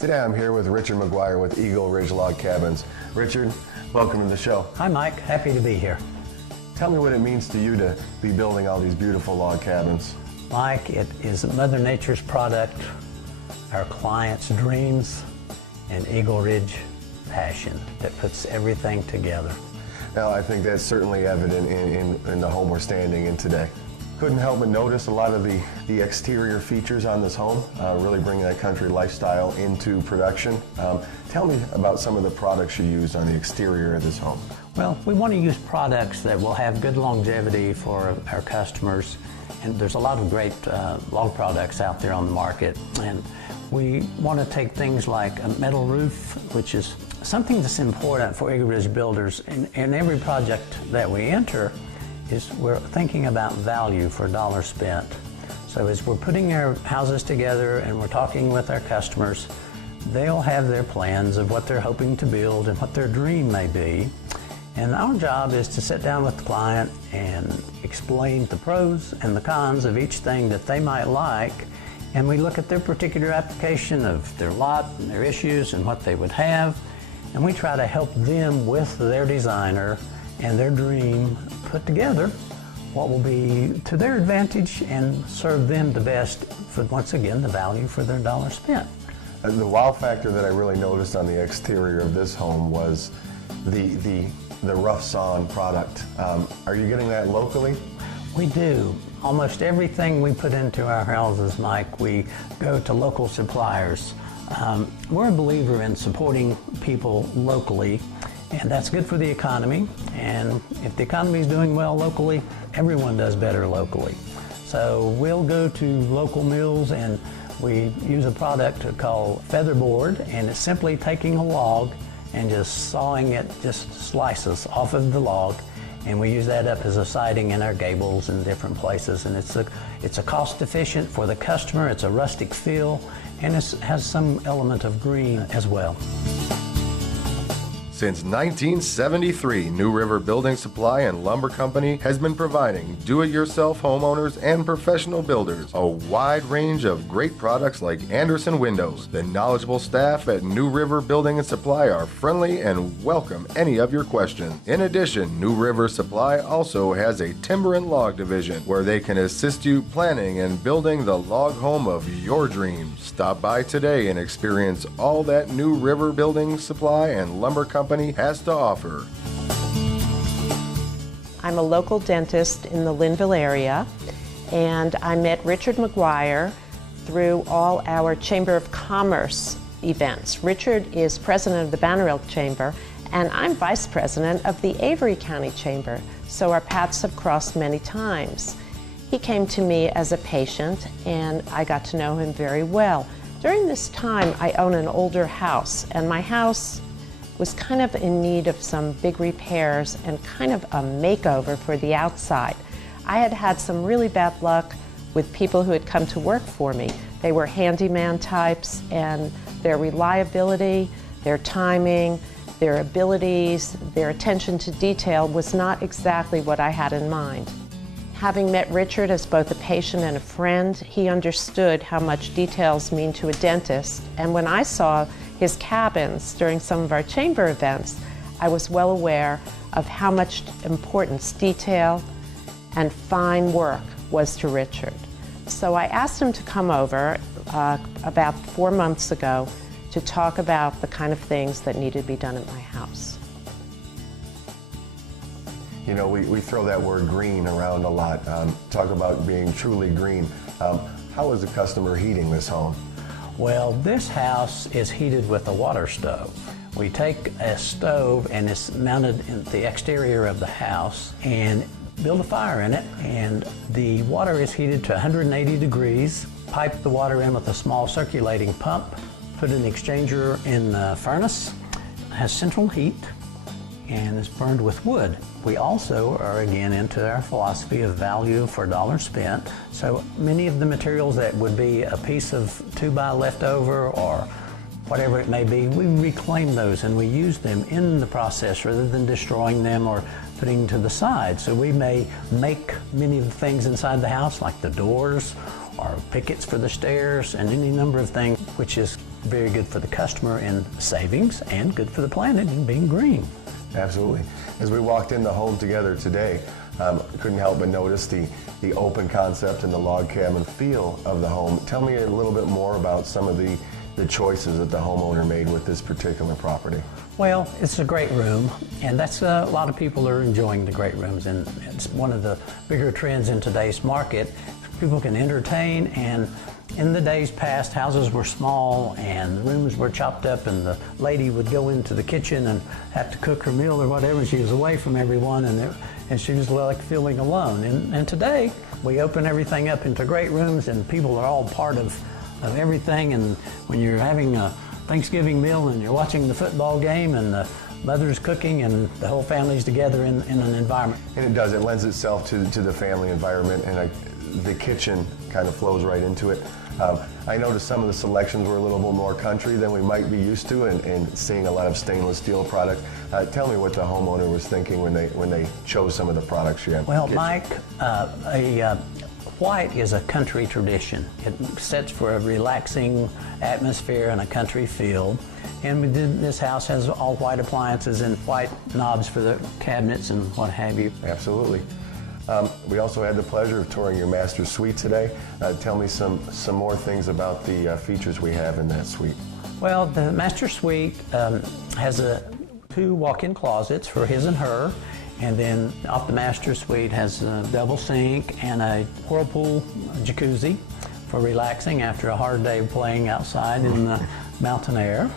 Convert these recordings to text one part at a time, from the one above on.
Today I'm here with Richard McGuire with Eagle Ridge Log Cabins. Richard, welcome to the show. Hi Mike, happy to be here. Tell me what it means to you to be building all these beautiful log cabins. Mike, it is Mother Nature's product, our clients' dreams, and Eagle Ridge passion that puts everything together. Now, I think that's certainly evident in the home we're standing in today. Couldn't help but notice a lot of the exterior features on this home, really bringing that country lifestyle into production. Tell me about some of the products you used on the exterior of this home. Well, we want to use products that will have good longevity for our customers, and there's a lot of great log products out there on the market, and we want to take things like a metal roof, which is something that's important for Eagle Ridge builders. In every project that we enter, we're thinking about value for dollar spent. So as we're putting our houses together and we're talking with our customers, they'll have their plans of what they're hoping to build and what their dream may be. And our job is to sit down with the client and explain the pros and the cons of each thing that they might like. And we look at their particular application of their lot and their issues and what they would have. And we try to help them with their designer and their dream put together what will be to their advantage and serve them the best for, once again, the value for their dollar spent. The wow factor that I really noticed on the exterior of this home was the rough sawn product. Are you getting that locally? We do. Almost everything we put into our houses, Mike, we go to local suppliers. We're a believer in supporting people locally, and that's good for the economy. And if the economy is doing well locally, everyone does better locally. So we'll go to local mills and we use a product called featherboard, and it's simply taking a log and just sawing it, just slices off of the log, and we use that up as a siding in our gables and different places. And it's a cost efficient for the customer, it's a rustic feel, and it has some element of green as well. Since 1973, New River Building Supply and Lumber Company has been providing do-it-yourself homeowners and professional builders a wide range of great products like Andersen windows. The knowledgeable staff at New River Building and Supply are friendly and welcome any of your questions. In addition, New River Supply also has a timber and log division where they can assist you planning and building the log home of your dreams. Stop by today and experience all that New River Building Supply and Lumber Company has to offer. I'm a local dentist in the Linville area, and I met Richard McGuire through all our Chamber of Commerce events. Richard is president of the Banner Elk Chamber, and I'm vice president of the Avery County Chamber, so our paths have crossed many times. He came to me as a patient, and I got to know him very well. During this time, I own an older house, and my house was kind of in need of some big repairs and kind of a makeover for the outside. I had had some really bad luck with people who had come to work for me. They were handyman types, and their reliability, their timing, their abilities, their attention to detail was not exactly what I had in mind. Having met Richard as both a patient and a friend, he understood how much details mean to a dentist, and when I saw his cabins during some of our chamber events, I was well aware of how much importance detail and fine work was to Richard. So I asked him to come over about 4 months ago to talk about the kind of things that needed to be done at my house. You know, we throw that word green around a lot. Talk about being truly green. How is the customer heating this home? Well, this house is heated with a water stove. We take a stove and it's mounted in the exterior of the house and build a fire in it, and the water is heated to 180 degrees. Pipe the water in with a small circulating pump, put an exchanger in the furnace, it has central heat, and is burned with wood. We also are again into our philosophy of value for dollar spent. So many of the materials that would be a piece of 2x leftover or whatever it may be, we reclaim those and we use them in the process rather than destroying them or putting to the side. So we may make many of the things inside the house, like the doors or pickets for the stairs and any number of things, which is very good for the customer in savings and good for the planet in being green. Absolutely. As we walked in the home together today, couldn't help but notice the open concept and the log cabin feel of the home. Tell me a little bit more about some of the choices that the homeowner made with this particular property. Well, it's a great room, and that's a lot of people are enjoying the great rooms, and it's one of the bigger trends in today's market. People can entertain, and in the days past, houses were small and the rooms were chopped up, and the lady would go into the kitchen and have to cook her meal or whatever. She was away from everyone, and she was like feeling alone. And today, we open everything up into great rooms, and people are all part of everything. And when you're having a Thanksgiving meal and you're watching the football game and the mother's cooking and the whole family's together in an environment. And it does, it lends itself to the family environment, and the kitchen kind of flows right into it. I noticed some of the selections were a little bit more country than we might be used to, and seeing a lot of stainless steel products. Tell me what the homeowner was thinking when they chose some of the products you have. Well, Mike, white is a country tradition. It sets for a relaxing atmosphere and a country feel. And this house has all white appliances and white knobs for the cabinets and what have you. Absolutely. We also had the pleasure of touring your master suite today. Tell me some more things about the features we have in that suite. Well, the master suite has two walk-in closets for his and her, and then off the master suite has a double sink and a whirlpool jacuzzi for relaxing after a hard day playing outside in the mountain air.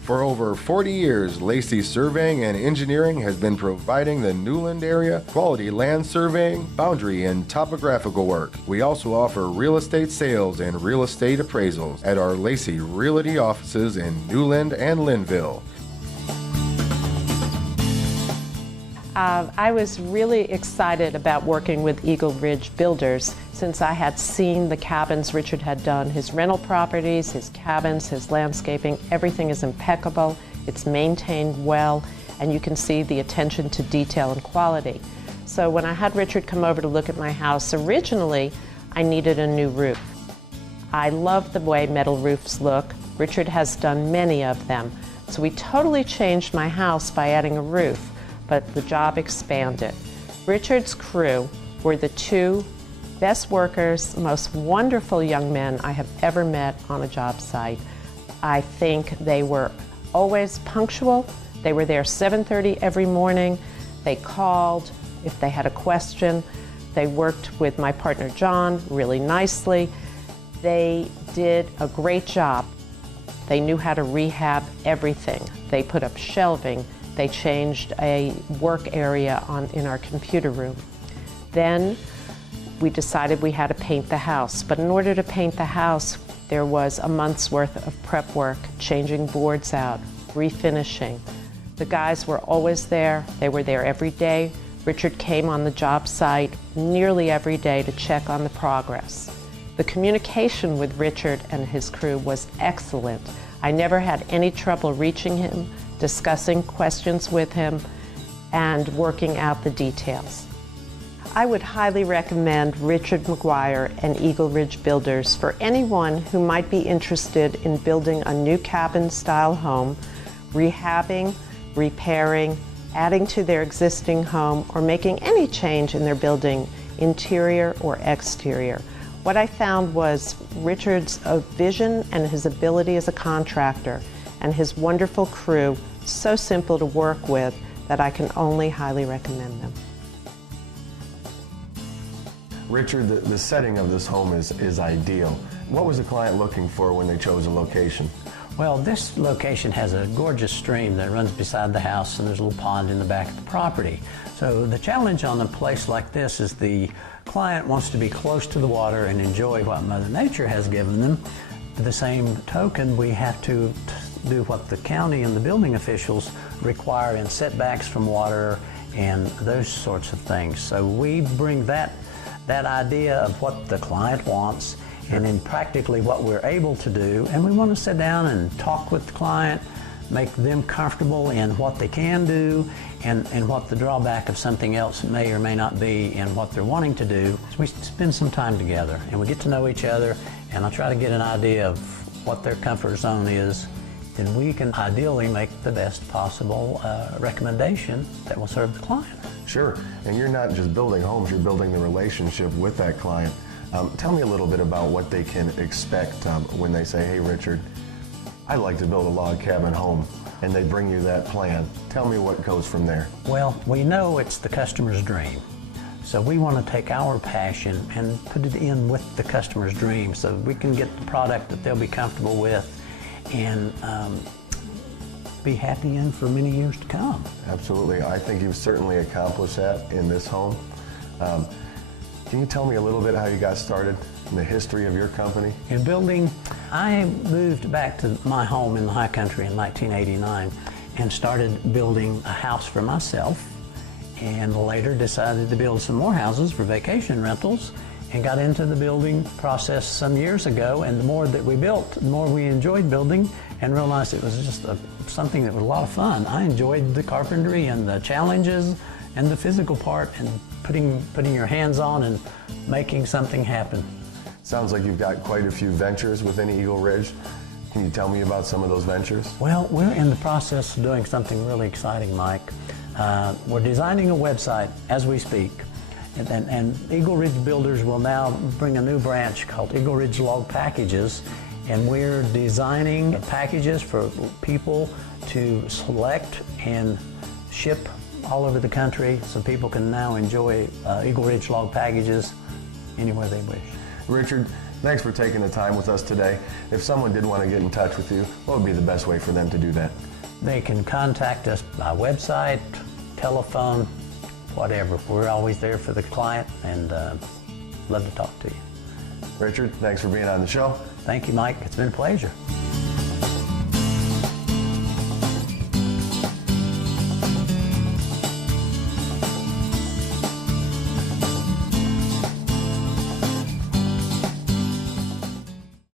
For over 40 years, Lacey Surveying and Engineering has been providing the Newland area quality land surveying, boundary, and topographical work. We also offer real estate sales and real estate appraisals at our Lacey Realty offices in Newland and Linville. I was really excited about working with Eagle Ridge Builders since I had seen the cabins Richard had done. His rental properties, his cabins, his landscaping, everything is impeccable, it's maintained well, and you can see the attention to detail and quality. So when I had Richard come over to look at my house, originally I needed a new roof. I love the way metal roofs look. Richard has done many of them. So we totally changed my house by adding a roof, but the job expanded. Richard's crew were the two best workers, most wonderful young men I have ever met on a job site. I think they were always punctual. They were there 7:30 every morning. They called if they had a question. They worked with my partner John really nicely. They did a great job. They knew how to rehab everything. They put up shelving. They changed a work area in our computer room. Then we decided we had to paint the house. But in order to paint the house, there was a month's worth of prep work, changing boards out, refinishing. The guys were always there. They were there every day. Richard came on the job site nearly every day to check on the progress. The communication with Richard and his crew was excellent. I never had any trouble reaching him, discussing questions with him, and working out the details. I would highly recommend Richard McGuire and Eagle Ridge Builders for anyone who might be interested in building a new cabin-style home, rehabbing, repairing, adding to their existing home, or making any change in their building, interior or exterior. What I found was Richard's vision and his ability as a contractor, and his wonderful crew, so simple to work with that I can only highly recommend them. Richard, the setting of this home is ideal. What was the client looking for when they chose a location? Well, this location has a gorgeous stream that runs beside the house, and there's a little pond in the back of the property. So the challenge on a place like this is the client wants to be close to the water and enjoy what Mother Nature has given them. To the same token, we have to do what the county and the building officials require in setbacks from water and those sorts of things. So we bring that idea of what the client wants, and then practically what we're able to do, and we want to sit down and talk with the client, make them comfortable in what they can do and what the drawback of something else may or may not be in what they're wanting to do. So we spend some time together and we get to know each other, and I try to get an idea of what their comfort zone is. Then we can ideally make the best possible recommendation that will serve the client. Sure, and you're not just building homes, you're building the relationship with that client. Tell me a little bit about what they can expect when they say, hey Richard, I'd like to build a log cabin home, and they bring you that plan. Tell me what goes from there. Well, we know it's the customer's dream. So we want to take our passion and put it in with the customer's dream so we can get the product that they'll be comfortable with and be happy in for many years to come. Absolutely. I think you've certainly accomplished that in this home. Can you tell me a little bit how you got started in the history of your company? In building, I moved back to my home in the high country in 1989 and started building a house for myself, and later decided to build some more houses for vacation rentals and got into the building process some years ago. And the more that we built, the more we enjoyed building and realized it was just something that was a lot of fun. I enjoyed the carpentry and the challenges and the physical part and putting your hands on and making something happen. Sounds like you've got quite a few ventures within Eagle Ridge. Can you tell me about some of those ventures? Well, we're in the process of doing something really exciting, Mike. We're designing a website as we speak, and Eagle Ridge Builders will now bring a new branch called Eagle Ridge Log Packages, and we're designing packages for people to select and ship all over the country, so people can now enjoy Eagle Ridge Log Packages anywhere they wish. Richard, thanks for taking the time with us today. If someone did want to get in touch with you, what would be the best way for them to do that? They can contact us by website, telephone, whatever. We're always there for the client and love to talk to you. Richard, thanks for being on the show. Thank you, Mike. It's been a pleasure.